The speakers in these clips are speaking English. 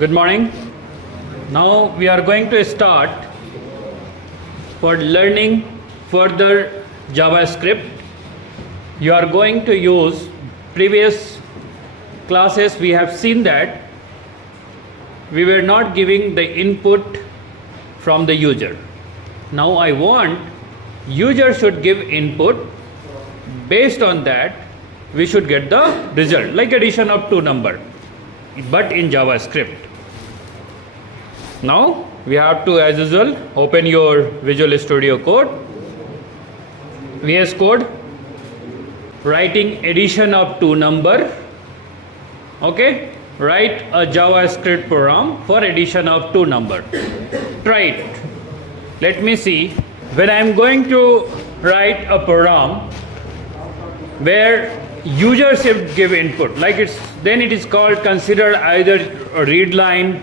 Good morning. Now we are going to start for learning further JavaScript. You are going to use previous classes. We have seen that we were not giving the input from the user. Now I want user should give input. Based on that, we should get the result, like addition of two numbers, but in JavaScript. Now we have to, as usual, open your Visual Studio Code, VS Code, writing addition of two number. Okay, write a JavaScript program for addition of two number. Try it. Let me see. When I am going to write a program where user should give input, like then it is called considered either a read line,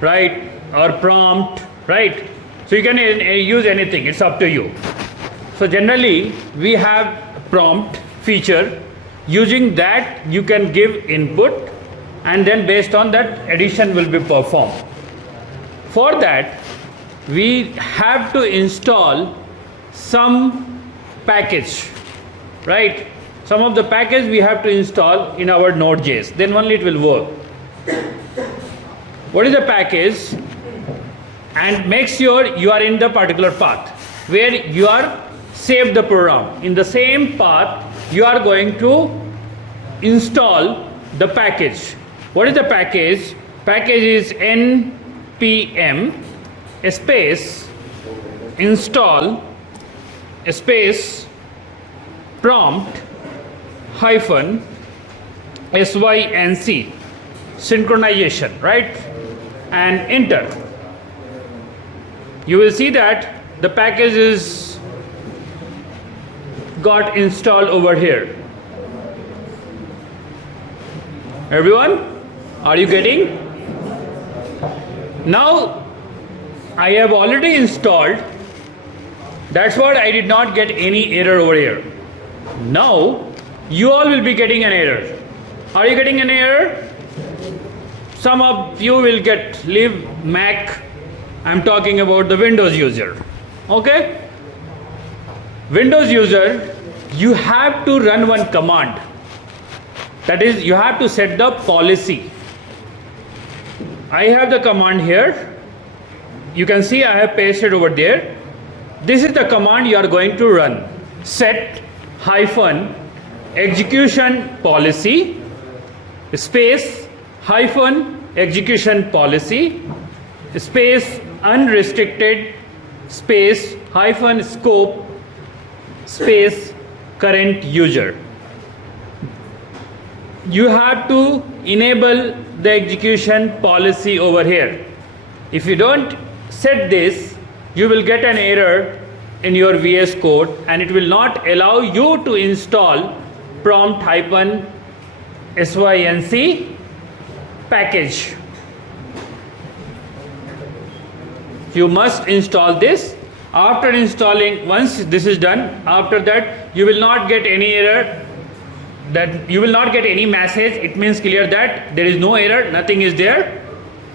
right, or prompt, right? So you can use anything, it's up to you. So generally we have prompt feature. Using that you can give input, and then based on that addition will be performed. For that we have to install some package, right? Some of the package we have to install in our Node.js, then only it will work. What is the package? And make sure you are in the particular path where you are saved the program. In the same path you are going to install the package. What is the package? Package is npm space install space prompt hyphen sync synchronization, right, and enter. You will see that the package is got installed over here. Everyone, are you getting? Now I have already installed. That's what I did not get any error over here. Now you all will be getting an error. Are you getting an error? Some of you will get leave Mac. I'm talking about the Windows user. Okay? Windows user, you have to run one command. That is, you have to set the policy. I have the command here. You can see I have pasted over there. This is the command you are going to run. Set hyphen execution policy space hyphen execution policy space unrestricted space hyphen scope space current user. You have to enable the execution policy over here. If you don't set this, you will get an error in your VS Code, and it will not allow you to install prompt hyphen sync package. You must install this. After installing, once this is done, after that you will not get any error, that you will not get any message. It means clear that there is no error, nothing is there.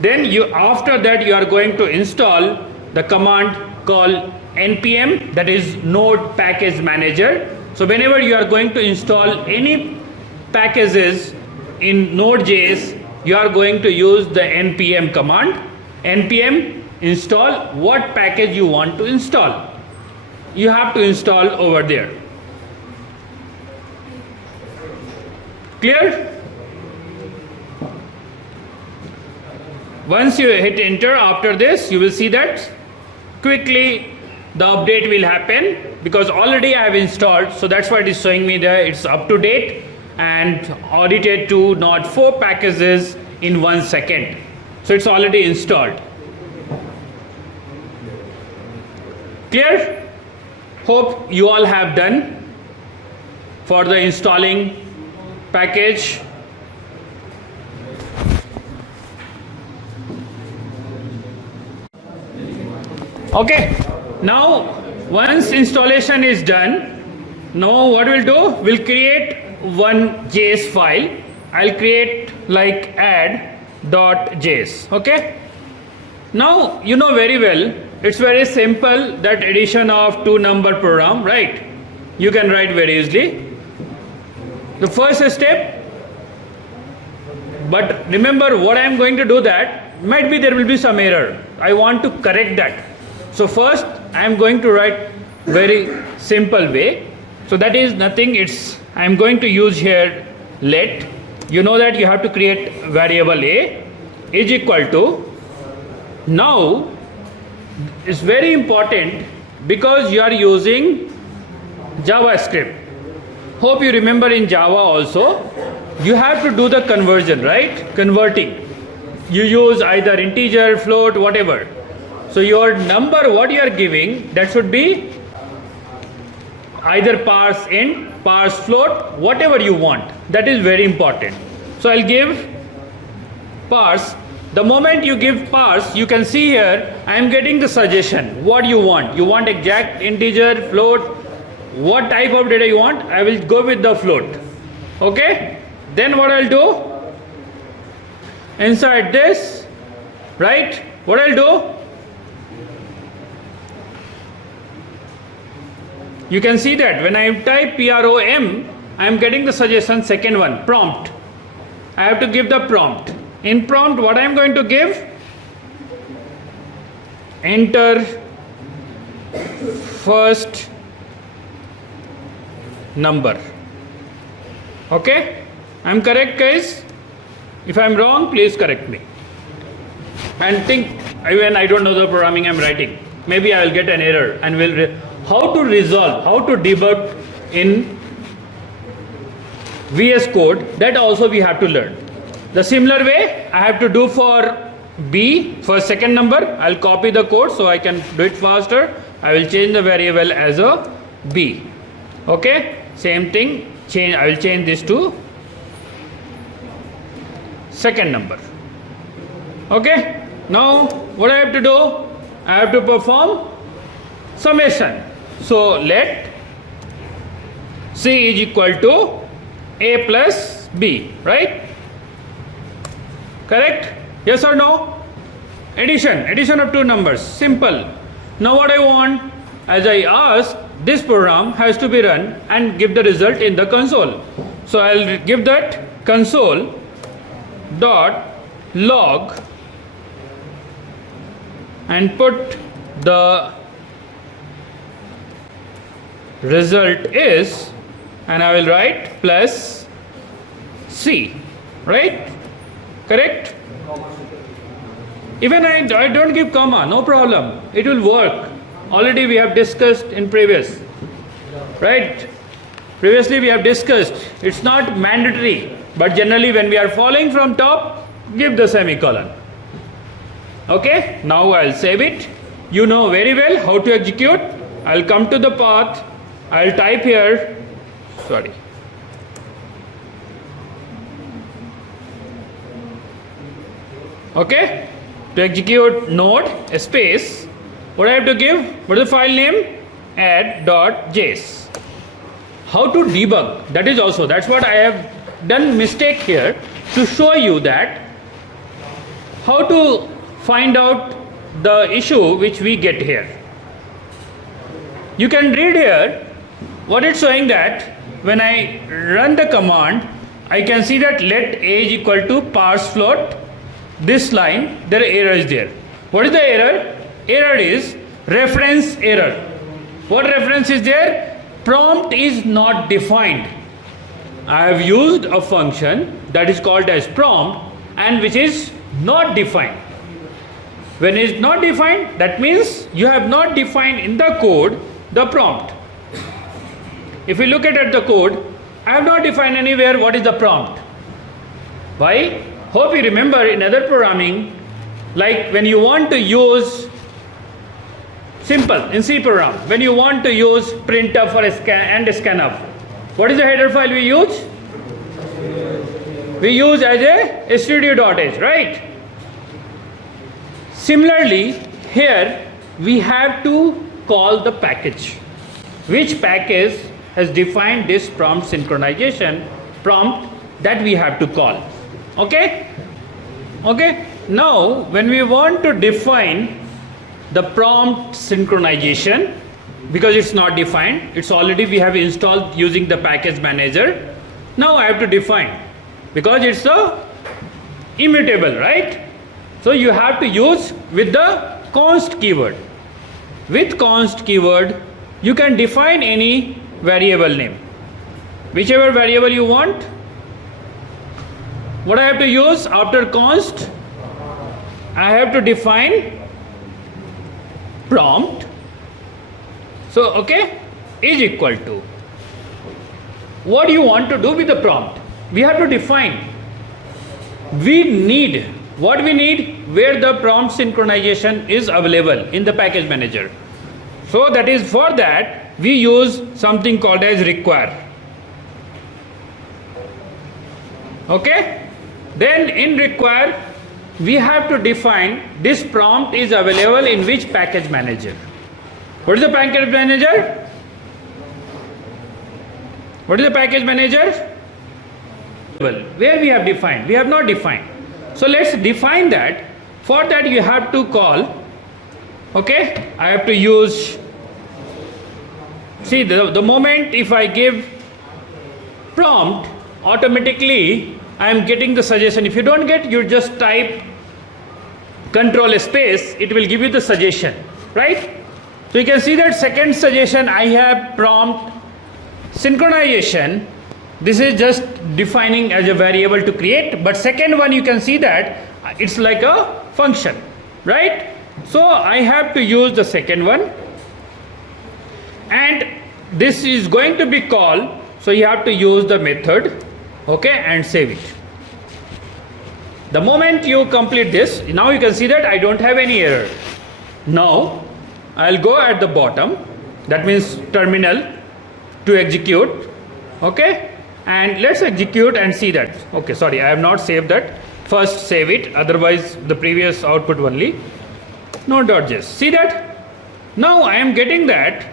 Then after that you are going to install the command called npm, that is node package manager. So whenever you are going to install any packages in Node.js, you are going to use the npm command. Npm install what package you want to install. You have to install over there. Clear? Once you hit enter, after this you will see that quickly the update will happen, because already I have installed, so that's why it is showing me that it's up to date and audited to not 4 packages in 1 second. So it's already installed. Clear? Hope you all have done for the installing package. Okay, now once installation is done, now what we'll do, we'll create one JS file. I'll create like add dot js. Okay, now you know very well it's very simple, that addition of two number program, right? You can write very easily the first step, but remember what I am going to do, that might be there will be some error, I want to correct that. So first I am going to write very simple way. So that is nothing, it's I am going to use here let. You know that you have to create variable a is equal to, now it's very important because you are using JavaScript. Hope you remember in Java also you have to do the conversion, right? Converting, you use either integer, float, whatever. So your number what you are giving, that should be either parse int, parse float, whatever you want. That is very important. So I'll give parse. The moment you give parse, you can see here I am getting the suggestion what you want. You want exact integer, float, what type of data you want. I will go with the float. Okay, then what I'll do, inside this, right, what I'll do, you can see that when I type PROM, I am getting the suggestion, second one, prompt. I have to give the prompt. In prompt, what I am going to give? Enter first number. Okay? I am correct, guys? If I am wrong, please correct me. And think, even I don't know the programming I am writing, maybe I will get an error and will how to resolve, how to debug in VS Code, that also we have to learn. The similar way I have to do for B, for second number. I'll copy the code so I can do it faster. I will change the variable as a B. Okay, same thing, I will change this to second number. Okay, now what I have to do, I have to perform summation. So let C is equal to A plus B, right? Correct? Yes or no? Addition of two numbers, simple. Now what I want, as I asked, this program has to be run and give the result in the console. So I'll give that console dot log and put the result is, and I will write plus C, right? Correct? Even I don't give comma, no problem, it will work. Already we have discussed in previous, right? Previously we have discussed, it's not mandatory, but generally when we are falling from top, give the semicolon. Okay, now I'll save it. You know very well how to execute. I'll come to the path, I'll type here, sorry. Okay, to execute node space, what I have to give, what is the file name? add.js. How to debug, that is also, that's what I have done mistake here to show you that how to find out the issue which we get here. You can read here what it's showing, that when I run the command, I can see that let age equal to parse float. This line, there error is there. What is the error? Error is reference error. What reference is there? Prompt is not defined. I have used a function that is called as prompt and which is not defined. When it is not defined, that means you have not defined in the code the prompt. If you look at the code, I have not defined anywhere what is the prompt. Why? Hope you remember in other programming, like when you want to use simple in C program, when you want to use printf or scan and scanf, what is the header file we use? We use as a studio.h, right? Similarly, here we have to call the package. Which package has defined this prompt synchronization prompt that we have to call? Okay? Okay, now when we want to define the prompt synchronization, because it's not defined, it's already we have installed using the package manager. Now I have to define, because it's a immutable, right? So you have to use with the const keyword. With const keyword you can define any variable name, whichever variable you want. What I have to use after const? I have to define prompt. So okay, is equal to, what do you want to do with the prompt? We have to define. We need, what we need, where the prompt synchronization is available in the package manager. So that is, for that we use something called as require. Okay, then in require we have to define this prompt is available in which package manager. What is the package manager? What is the package manager? Where we have defined? We have not defined. So let's define that. For that you have to call, okay, I have to use, see the moment if I give prompt, automatically I am getting the suggestion. If you don't get, you just type control space, it will give you the suggestion, right? So you can see that second suggestion I have prompt synchronization. This is just defining as a variable to create, but second one you can see that it's like a function, right? So I have to use the second one, and this is going to be called, so you have to use the method, okay, and save it. The moment you complete this, now you can see that I don't have any error. Now I'll go at the bottom, that means terminal, to execute, okay, and let's execute and see that. Okay, sorry, I have not saved that. First save it, otherwise the previous output only. Node.js, see that? Now I am getting that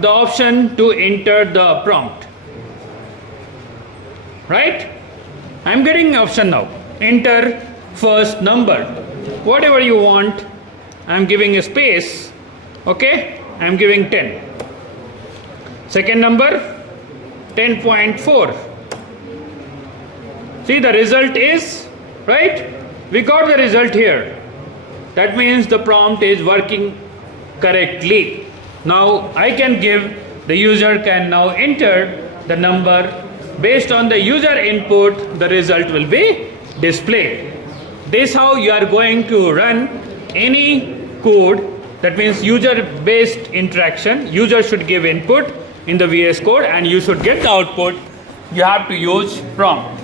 the option to enter the prompt, right? I am getting option now. Enter first number, whatever you want. I am giving a space, okay, I am giving 10. Second number 10.4. See, the result is, right, we got the result here. That means the prompt is working correctly. Now I can give, the user can now enter the number. Based on the user input, the result will be displayed. This how you are going to run any code, that means user based interaction. User should give input in the VS Code and you should get the output. You have to use prompt.